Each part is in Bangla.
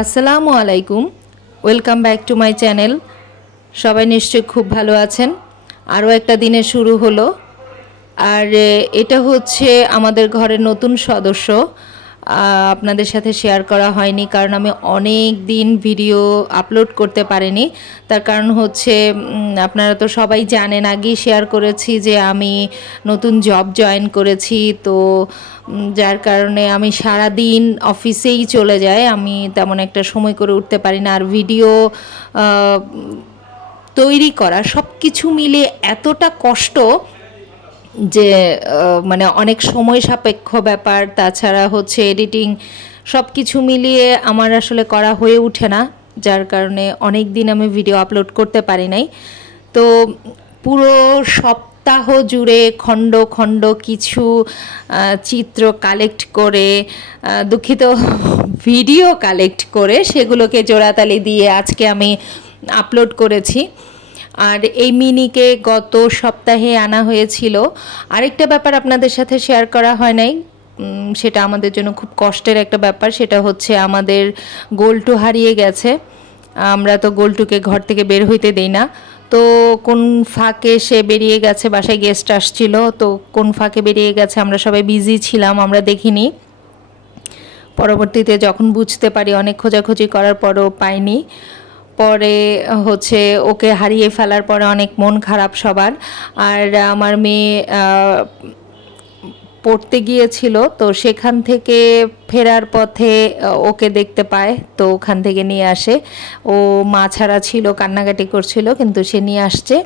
আসসালামু আলাইকুম। Welcome back to my channel সবাই নিশ্চয়ই খুব ভালো আছেন। আরও একটা দিনে শুরু হলো। আর এটা হচ্ছে আমাদের ঘরের নতুন সদস্য। আপনাদের সাথে শেয়ার করা হয়নি, কারণ আমি অনেক দিন ভিডিও আপলোড করতে পারিনি। তার কারণ হচ্ছে আপনারা তো সবাই জানেন, আগেই শেয়ার করেছি যে আমি নতুন জব জয়েন করেছি। তো যার কারণে আমি সারা দিন অফিসেই চলে যাই। আমি তেমন একটা সময় করে উঠতে পারি না। আর ভিডিও তৈরি করা সব কিছু মিলে এতটা কষ্ট যে মানে অনেক সময় সাপেক্ষ ব্যাপার, তাছাড়া হচ্ছে এডিটিং সব কিছু মিলিয়ে আমার আসলে করা হয়ে ওঠে না, যার কারণে অনেক দিন আমি ভিডিও আপলোড করতে পারি নাই। তো পুরো সপ্তাহ জুড়ে খণ্ড খণ্ড কিছু চিত্র কালেক্ট করে দুঃখিত ভিডিও কালেক্ট করে সেগুলোকে জোড়াতালি দিয়ে আজকে আমি আপলোড করেছি। আর এই মিনিকে গত সপ্তাহে আনা হয়েছিল। আরেকটা ব্যাপার আপনাদের সাথে শেয়ার করা হয় নাই। সেটা আমাদের জন্য খুব কষ্টের একটা ব্যাপার। সেটা হচ্ছে আমাদের গোলটু হারিয়ে গেছে। আমরা তো গোলটুকে ঘর থেকে বের হইতে দেই না। তো কোন ফাঁকে সে বেরিয়ে গেছে? বাসায় গেস্ট আসছিল। তো কোন ফাঁকে বেরিয়ে গেছে? আমরা সবাই বিজি ছিলাম, আমরা দেখিনি। পরবর্তীতে যখন বুঝতে পারি, অনেক খোঁজাখুঁজি করার পরও পাইনি। পরে হচ্ছে ওকে হারিয়ে ফেলার পরে অনেক মন খারাপ সবার। আর আমার মেয়ে পড়তে গিয়েছিল, তো সেখান থেকে ফেরার পথে ওকে দেখতে পায়, তো ওখান থেকে নিয়ে আসে। ও মা ছাড়া ছিল, কান্নাকাটি করছিল, কিন্তু সে নিয়ে আসছে।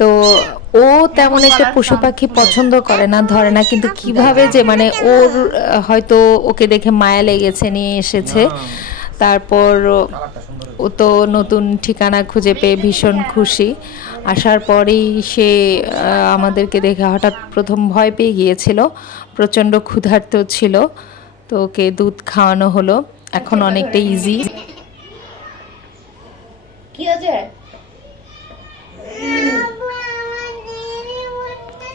তো ও তেমন একটা পশু পাখি পছন্দ করে না, ধরে না, কিন্তু কীভাবে যে মানে ওর হয়তো ওকে দেখে মায়া লেগেছে, নিয়ে এসেছে। তারপর ও তো নতুন ঠিকানা খুঁজে পেয়ে ভীষণ খুশি। আসার পরেই সে আমাদেরকে দেখে হঠাৎ প্রথম ভয় পেয়ে গিয়েছিল প্রচণ্ড ক্ষুধার্ত ছিল তো ওকে দুধ খাওয়ানো হলো। এখন অনেকটা ইজি কি হয়েছে?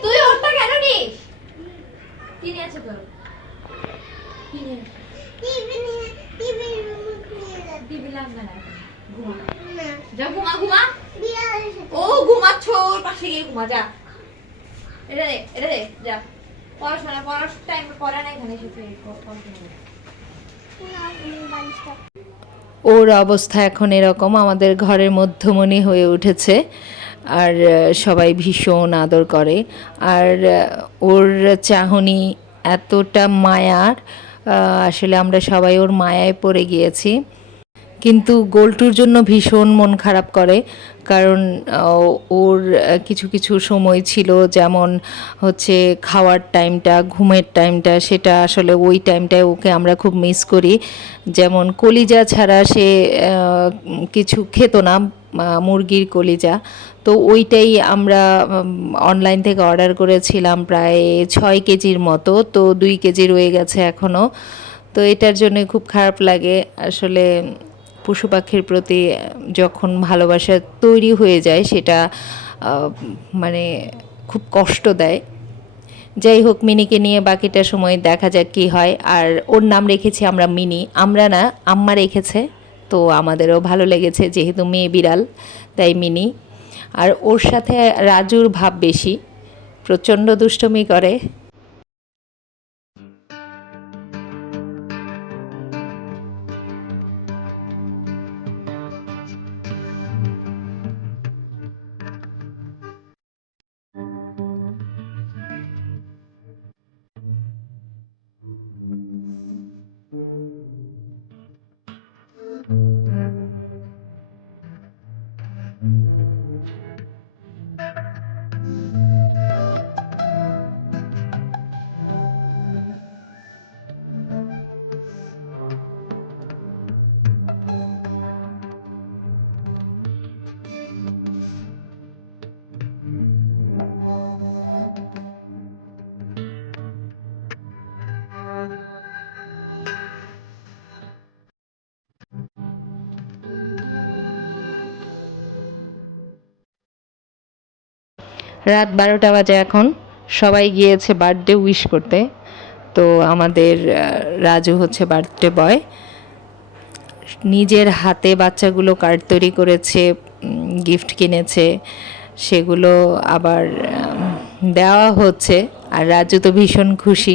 তুই কেন নিস? কি নিয়ে আছে তোর? কি নিয়ে টিভি লাগবে ঘুমা। যা ঘুমা ঘুমা। ও ঘুমাচ্ছ ওর পাশে গিয়ে ঘুমা যা। এটা দে এটা দে যা। পড়াশোনা পড়ার টাইম পড়া না এখানে এসে তুই পড়াশোনা কর। ওর অবস্থা এখন এরকম আমাদের ঘরের মধ্যমণি হয়ে উঠেছে আর সবাই ভীষণ আদর করে। আর ওর চাহনি এতটা মায়ার আসলে আমরা সবাই ওর মায়ায় পড়ে গিয়েছি। কিন্তু গোলটুর জন্য ভীষণ মন খারাপ করে। কারণ ওর কিছু কিছু সময় ছিল যেমন হচ্ছে খাওয়ার টাইমটা ঘুমের টাইমটা সেটা আসলে ওই টাইমটায় ওকে আমরা খুব মিস করি। যেমন কলিজা ছাড়া সে কিছু খেত না মুরগির কলিজা। তো ওইটাই আমরা অনলাইন থেকে অর্ডার করেছিলাম প্রায় ছয় কেজির মতো, তো দুই কেজি রয়ে গেছে এখনও তো এটার জন্য খুব খারাপ লাগে। আসলে পশু পাখির প্রতি যখন ভালোবাসা তৈরি হয়ে যায়, সেটা মানে খুব কষ্ট দেয়। যাই হোক, মিনিকে নিয়ে বাকিটা সময় দেখা যাক কী হয়। আর ওর নাম রেখেছি আমরা মিনি। আমরা না, আম্মা রেখেছে, তো আমাদেরও ভালো লেগেছে, যেহেতু মেয়ে বিড়াল, তাই মিনি। আর ওর সাথে রাজুর ভাব বেশি, প্রচণ্ড দুষ্টমি করে। রাত বারোটা বাজে এখন। সবাই গিয়েছে বার্থডে উইশ করতে। তো আমাদের রাজু হচ্ছে বার্থডে বয় নিজের হাতে বাচ্চাগুলো কার্ড তৈরি করেছে গিফট কিনেছে। সেগুলো আবার দেওয়া হচ্ছে। আর রাজু তো ভীষণ খুশি।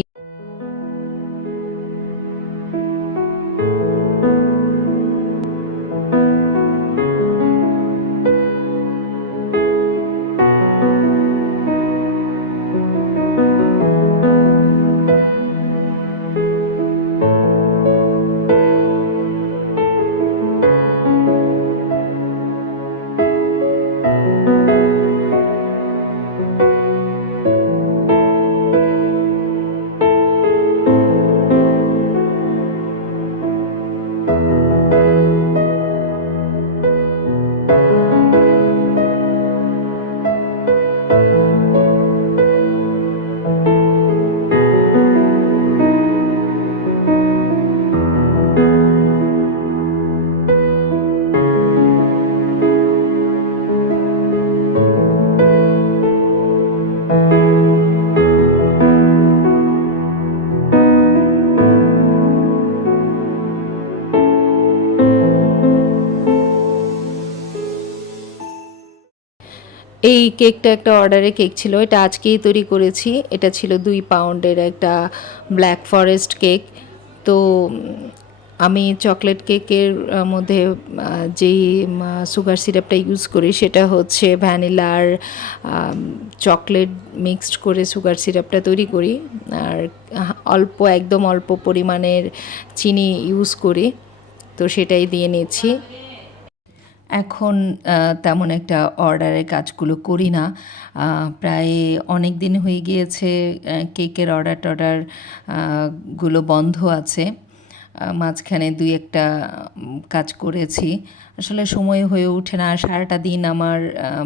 এই কেকটা একটা অর্ডারে কেক ছিল, এটা আজকেই তৈরি করেছি। এটা ছিল দুই পাউন্ডের একটা ব্ল্যাক ফরেস্ট কেক। তো আমি চকলেট কেকের মধ্যে যেই সুগার সিরাপটা ইউজ করি, সেটা হচ্ছে ভ্যানিলার চকলেট মিক্সড করে সুগার সিরাপটা তৈরি করি। আর অল্প, একদম অল্প পরিমাণের চিনি ইউজ করি। তো সেটাই দিয়ে নিচ্ছি। এখন তেমন একটা অর্ডারের কাজগুলো করি না। প্রায় অনেক দিন হয়ে গিয়েছে কেকের অর্ডার টর্ডারগুলো বন্ধ আছে। মাঝখানে দুই একটা কাজ করেছি। আসলে সময় হয়ে ওঠে না, সারাটা দিন আমার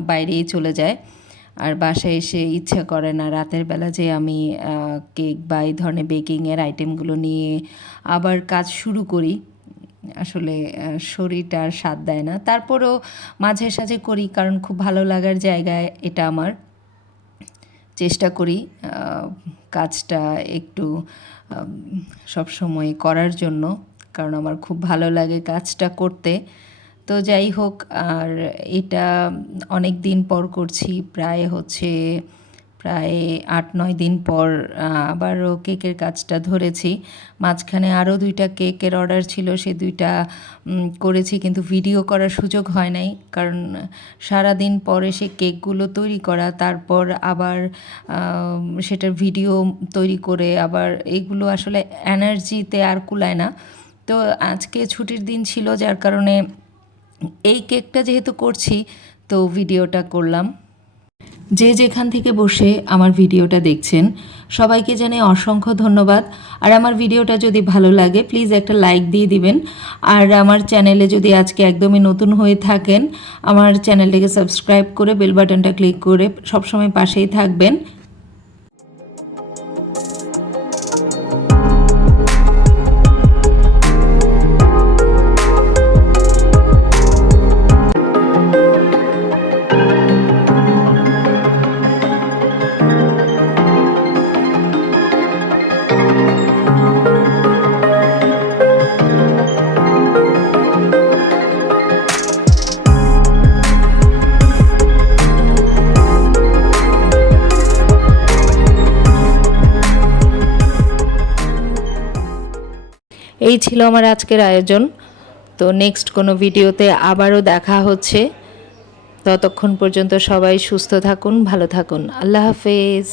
বাইরেই চলে যায়। আর বাসায় এসে ইচ্ছা করে না, রাতের বেলা যে আমি কেক বা এই ধরনের বেকিংয়ের আইটেমগুলো নিয়ে আবার কাজ শুরু করি। আসলে শরীরটা আর সাথ দেয় না। তারপরেও মাঝে সাঝে করি, কারণ খুব ভালো লাগার জায়গায় এটা আমার। চেষ্টা করি কাজটা একটু সব সময় করার জন্য, কারণ আমার খুব ভালো লাগে কাজটা করতে। তো যাই হোক, আর এটা অনেক দিন পর করছি, প্রায় হচ্ছে প্রায় আট, নয় দিন পর আবারও কেকের কাজটা ধরেছি। মাঝখানে আরও দুইটা কেকের অর্ডার ছিল, সে দুইটা করেছি কিন্তু ভিডিও করার সুযোগ হয় নাই। কারণ সারা দিন পরে সে কেকগুলো তৈরি করা, তারপর আবার সেটার ভিডিও তৈরি করে আবার এগুলো আসলে এনার্জিতে আর কুলায় না। তো আজকে ছুটির দিন ছিল, যার কারণে এই কেকটা যেহেতু করছি, তো ভিডিওটা করলাম। যে যেখান থেকে বসে আমার ভিডিওটা দেখছেন, সবাইকে জানে অসংখ্য ধন্যবাদ। আর আমার ভিডিওটা যদি ভালো লাগে প্লিজ একটা লাইক দিয়ে দিবেন। আর আমার চ্যানেলে যদি আজকে একদমই নতুন হয়ে থাকেন, আমার চ্যানেলটাকে সাবস্ক্রাইব করে বেল বাটনটা ক্লিক করে সবসময় পাশেই থাকবেন। এই ছিল আমার আজকের আয়োজন। তো নেক্সট কোনো ভিডিওতে আবারও দেখা হচ্ছে। ততক্ষণ পর্যন্ত সবাই সুস্থ থাকুন, ভালো থাকুন। আল্লাহ হাফেজ.